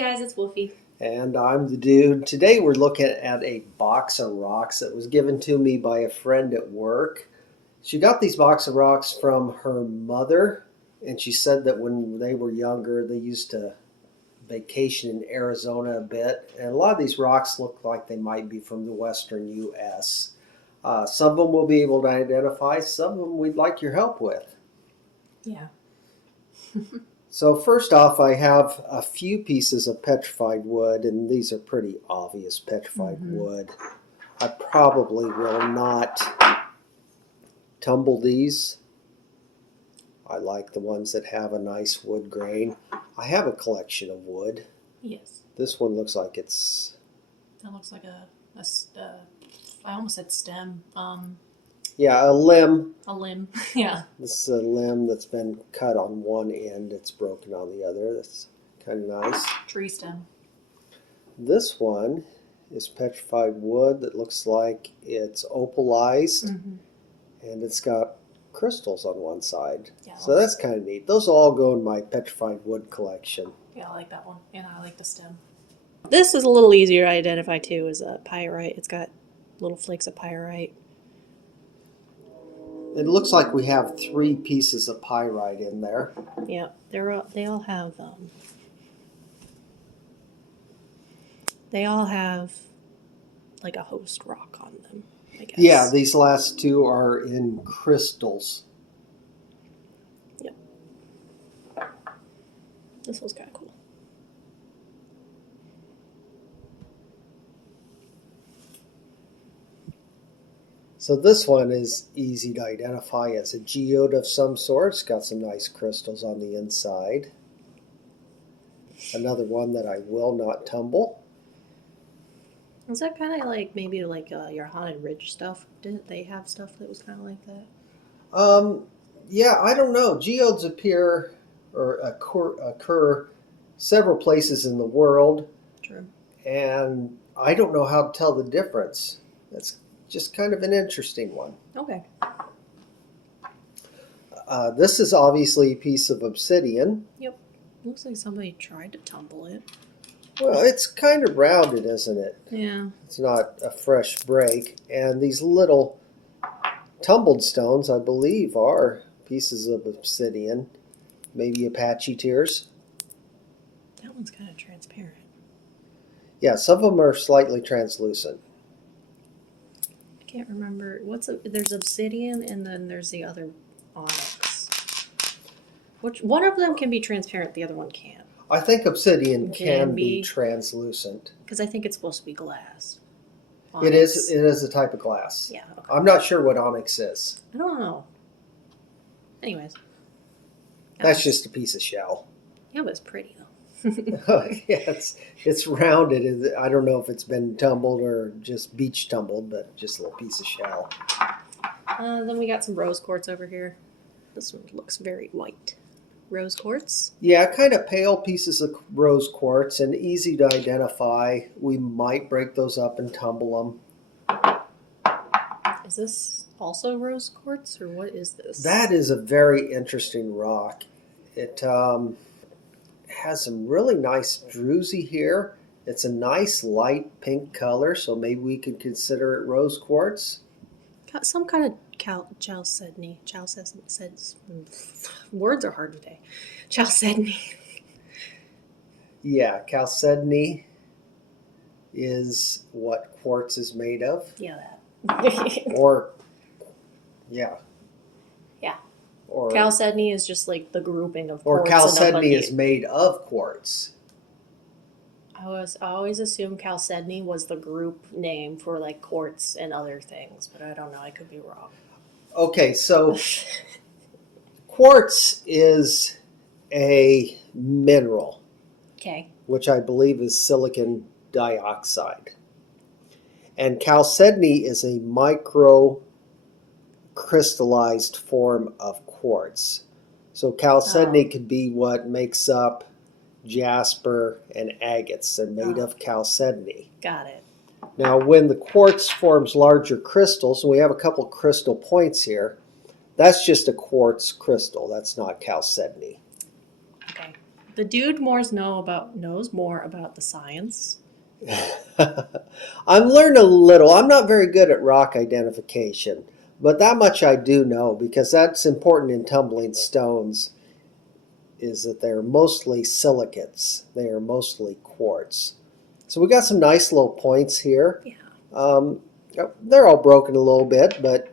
Hey guys, it's Wolfie. And I'm the dude. Today we're looking at a box of rocks that was given to me by a friend at work. She got these box of rocks from her mother, and she said that when they were younger, they used to vacation in Arizona a bit. And a lot of these rocks look like they might be from the western U.S. Some of them we'll be able to identify, some of them we'd like your help with. Yeah. So first off, I have a few pieces of petrified wood, and these are pretty obvious petrified wood. I probably will not tumble these. I like the ones that have a nice wood grain. I have a collection of wood. Yes. This one looks like it's... That looks like I almost said stem. Yeah, a limb. A limb. Yeah. This is a limb that's been cut on one end. It's broken on the other. That's kind of nice. Tree stem. This one is petrified wood that looks like it's opalized, and it's got crystals on one side. Yeah, so that's kind of neat. Those all go in my petrified wood collection. Yeah, I like that one. And I like the stem. This is a little easier to identify too as a pyrite. It's got little flakes of pyrite. It looks like we have 3 pieces of pyrite in there. Yeah, they all have like a host rock on them, I guess. Yeah, these last 2 are in crystals. Yep. This one's kind of cool. So this one is easy to identify as a geode of some sort. It's got some nice crystals on the inside. Another one that I will not tumble. Is that kind of like maybe like your Haunted Ridge stuff? Didn't they have stuff that was kind of like that? Yeah, I don't know. Geodes appear or occur several places in the world. True. And I don't know how to tell the difference. That's just kind of an interesting one. Okay. This is obviously a piece of obsidian. Yep. Looks like somebody tried to tumble it. Well, it's kind of rounded, isn't it? Yeah. It's not a fresh break. And these little tumbled stones, I believe, are pieces of obsidian. Maybe Apache tears. That one's kind of transparent. Yeah, some of them are slightly translucent. I can't remember. There's obsidian and then there's the other onyx. Which one of them can be transparent, the other one can't. I think obsidian can be translucent. Because I think it's supposed to be glass. Onyx. It is a type of glass. Yeah. Okay. I'm not sure what onyx is. I don't know. Anyways. That's just a piece of shell. Yeah, but it's pretty though. Yeah, it's rounded. I don't know if it's been tumbled or just beach tumbled, but just a little piece of shell. Then we got some rose quartz over here. This one looks very white. Rose quartz? Yeah, kind of pale pieces of rose quartz and easy to identify. We might break those up and tumble them. Is this also rose quartz or what is this? That is a very interesting rock. It has some really nice druzy here. It's a nice light pink color, so maybe we could consider it rose quartz. Some kind of chalcedony. Words are hard today. Chalcedony. Yeah, chalcedony is what quartz is made of. Yeah, that. Or, yeah. Yeah. Or chalcedony is just like the grouping of or quartz. Or chalcedony is made of quartz. I always assumed chalcedony was the group name for like quartz and other things, but I don't know. I could be wrong. Okay, so quartz is a mineral. Okay. Which I believe is silicon dioxide. And chalcedony is a microcrystallized form of quartz. So chalcedony could be what makes up jasper and agates. They're made of chalcedony. Got it. Now, when the quartz forms larger crystals, and we have a couple crystal points here, that's just a quartz crystal. That's not chalcedony. Okay. The dude knows more about the science. I've learned a little. I'm not very good at rock identification, but that much I do know because that's important in tumbling stones, is that they're mostly silicates. They are mostly quartz. So we got some nice little points here. Yeah. They're all broken a little bit, but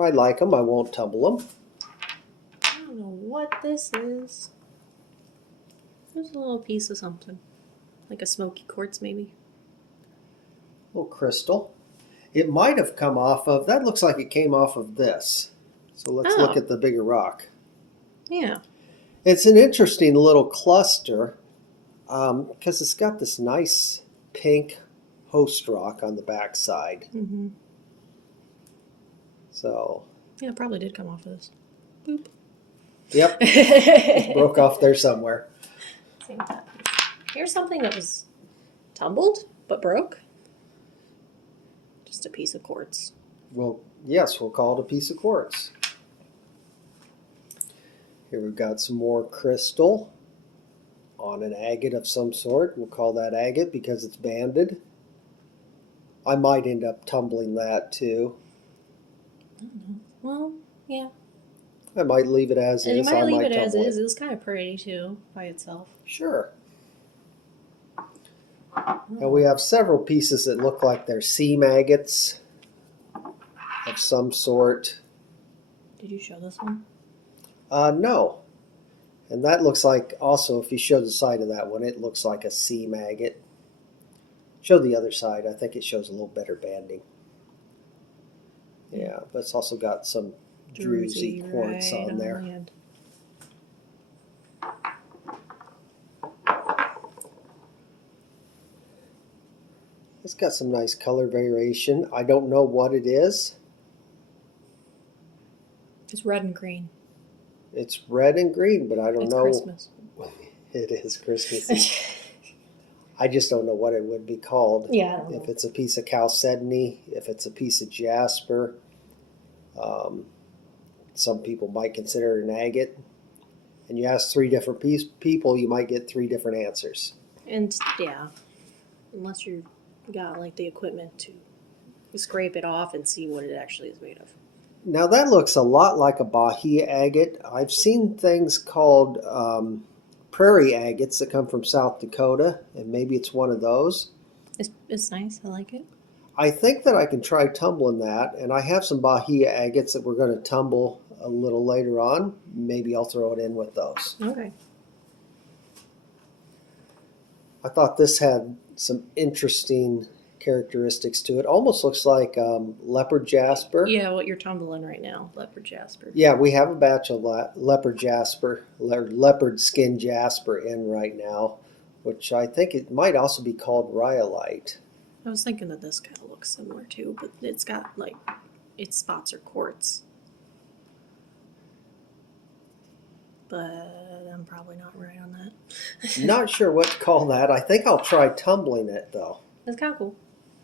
I like them. I won't tumble them. I don't know what this is. There's a little piece of something. Like a smoky quartz, maybe. Little crystal. It might have come off of, that looks like it came off of this. So let's look at the bigger rock. Yeah. It's an interesting little cluster because it's got this nice pink host rock on the back side. Mm-hmm. So. Yeah, it probably did come off of this. Boop. Yep. It broke off there somewhere. Same with that piece. Here's something that was tumbled but broke. Just a piece of quartz. Well, yes, we'll call it a piece of quartz. Here we've got some more crystal on an agate of some sort. We'll call that agate because it's banded. I might end up tumbling that too. I don't know. Well, yeah. I might leave it as is. You might leave it as tumble is. It was kind of pretty too by itself. Sure. And we have several pieces that look like they're seam agates of some sort. Did you show this one? No. And that looks like, also, if you show the side of that one, it looks like a seam agate. Show the other side. I think it shows a little better banding. Yeah, but it's also got some druzy quartz right on there. the end. It's got some nice color variation. I don't know what it is. It's red and green. It's red and green, but I don't know. It's Christmas. It is Christmas. I just don't know what it would be called. Yeah, I don't know. If it's a piece of chalcedony, if it's a piece of jasper. Some people might consider it an agate. And you ask three different people, you might get three different answers. And yeah, unless you got like the equipment to scrape it off and see what it actually is made of. Now that looks a lot like a Bahia agate. I've seen things called prairie agates that come from South Dakota, and maybe it's one of those. It's nice. I like it. I think that I can try tumbling that, and I have some Bahia agates that we're going to tumble a little later on. Maybe I'll throw it in with those. Okay. I thought this had some interesting characteristics to it. Almost looks like leopard jasper. Yeah, what you're tumbling right now, leopard jasper. Yeah, we have a batch of leopard jasper, leopard skin jasper in right now, which I think it might also be called rhyolite. I was thinking that this kind of looks similar too, but it's got like its spots are quartz. But I'm probably not right on that. Not sure what to call that. I think I'll try tumbling it though. That's kind of cool.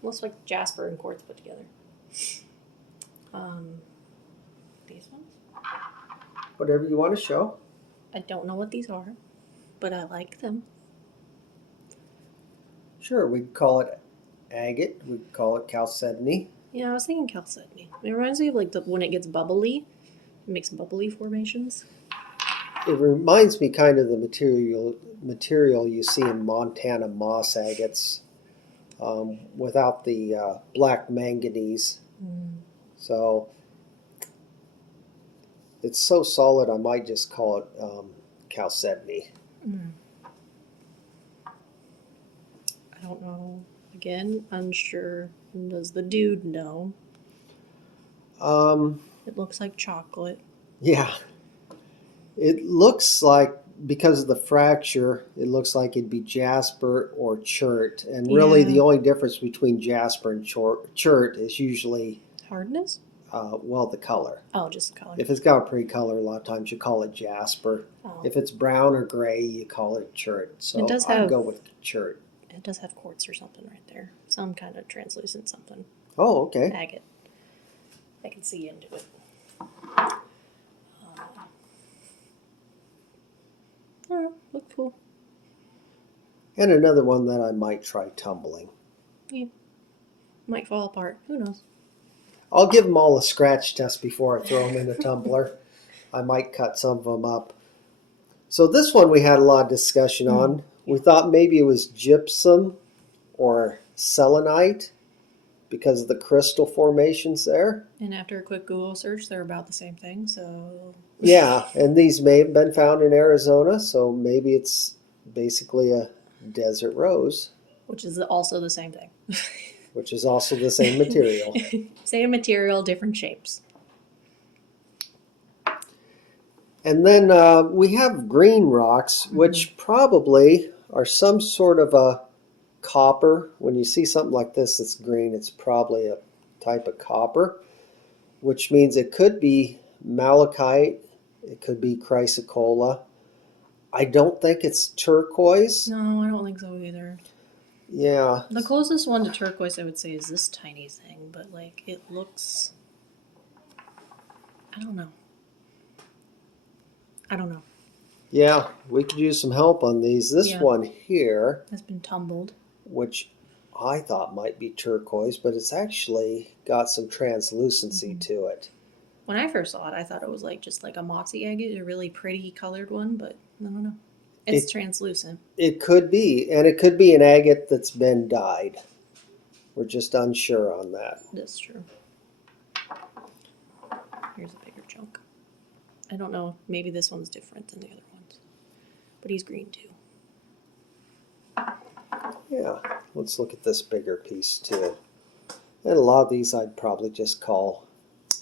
Looks like jasper and quartz put together. These ones? Whatever you want to show. I don't know what these are, but I like them. Sure, we could call it agate. We could call it chalcedony. Yeah, I was thinking chalcedony. It reminds me of like when it gets bubbly. It makes bubbly formations. It reminds me kind of the material you see in Montana moss agates without the black manganese. So it's so solid I might just call it chalcedony. I don't know. Again, unsure. Does the dude know? It looks like chocolate. Yeah. It looks like, because of the fracture, it looks like it'd be jasper or chert. And really the only difference between jasper and chert is usually Hardness? well, the color. Oh, just the color. If it's got a pretty color, a lot of times you call it jasper. Oh. If it's brown or gray, you call it chert. So It does I'll have- go with chert. It does have quartz or something right there. Some kind of translucent something. Oh, okay. Agate. I can see into it. Oh, look cool. And another one that I might try tumbling. Might fall apart. Who knows? I'll give them all a scratch test before I throw them in a tumbler. I might cut some of them up. So this one we had a lot of discussion on. We thought maybe it was gypsum or selenite because of the crystal formations there. And after a quick Google search, they're about the same thing, so... Yeah, and these may have been found in Arizona, so maybe it's basically a desert rose. Which is also the same thing. Which is also the same material. Same material, different shapes. And then we have green rocks, which probably are some sort of a copper. When you see something like this that's green, it's probably a type of copper, which means it could be malachite, it could be chrysocolla. I don't think it's turquoise. No, I don't think so either. Yeah. The closest one to turquoise I would say is this tiny thing, but like it looks... I don't know. Yeah, we could use some help on these. This Yeah. one here, Has been tumbled. which I thought might be turquoise, but it's actually got some translucency to it. When I first saw it, I thought it was like just like a mossy agate, a really pretty colored one, but I don't know. It's translucent. It could be, and it could be an agate that's been dyed. We're just unsure on that. That's true. Here's a bigger chunk. I don't know. Maybe this one's different than the other ones. But he's green too. Yeah, let's look at this bigger piece too. And a lot of these I'd probably just call...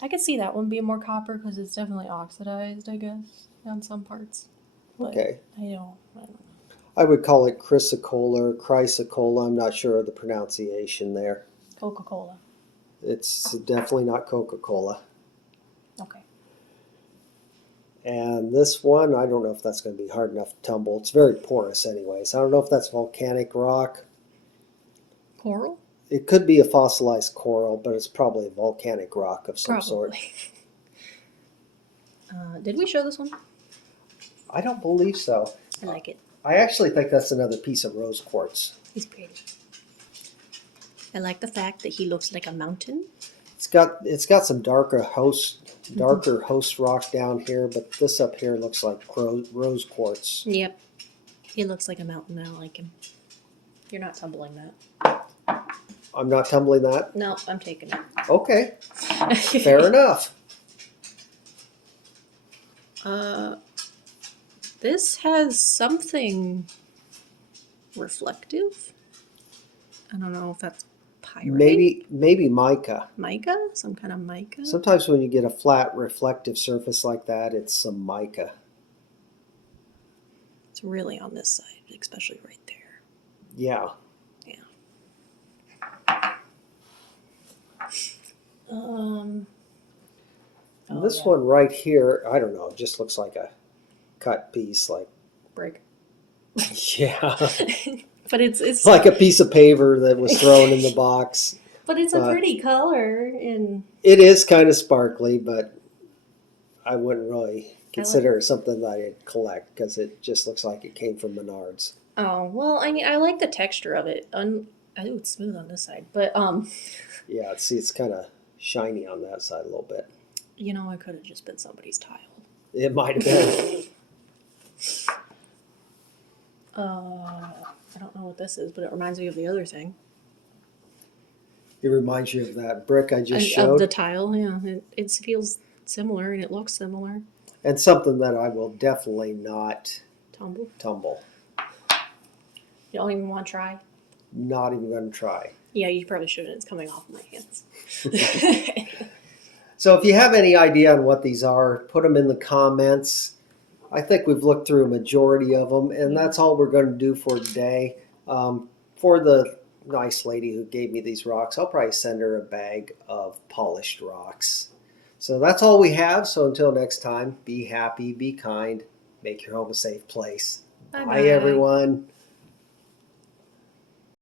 I could see that one being more copper because it's definitely oxidized, I guess, on some parts. But Okay. I don't know. I would call it chrysocolla or chrysocolla. I'm not sure of the pronunciation there. Coca-Cola. It's definitely not Coca-Cola. Okay. And this one, I don't know if that's going to be hard enough to tumble. It's very porous anyways. I don't know if that's volcanic rock. Coral? It could be a fossilized coral, but it's probably a volcanic rock of some sort. Did we show this one? I don't believe so. I like it. I actually think that's another piece of rose quartz. He's pretty. I like the fact that he looks like a mountain. It's got some darker host rock down here, but this up here looks like rose quartz. Yep. He looks like a mountain. I like him. You're not tumbling that. I'm not tumbling that? No, I'm taking it. Okay. Fair enough. This has something reflective. I don't know if that's pyrite. Maybe mica. Mica? Some kind of mica? Sometimes when you get a flat reflective surface like that, it's some mica. It's really on this side, especially right there. Yeah. This one right here, I don't know, it just looks like a cut piece, like brick. Yeah. But it's like a piece of paver that was thrown in the box. But it's a pretty color and it is kind of sparkly, but I wouldn't really consider it something that I'd collect because it just looks like it came from Menards. Oh, well, I mean, I like the texture of it. It's smooth on this side, but yeah, see, it's kind of shiny on that side a little bit. You know, it could have just been somebody's tile. It might have been. I don't know what this is, but it reminds me of the other thing. It reminds you of that brick I just showed. Of the tile, yeah. It feels similar and it looks similar. And something that I will definitely not tumble. You don't even want to try? Not even going to try. Yeah, you probably shouldn't. It's coming off my hands. So if you have any idea on what these are, put them in the comments. I think we've looked through a majority of them, and that's all we're going to do for today. For the nice lady who gave me these rocks, I'll probably send her a bag of polished rocks. So that's all we have. So until next time, be happy, be kind, make your home a safe place. Bye everyone.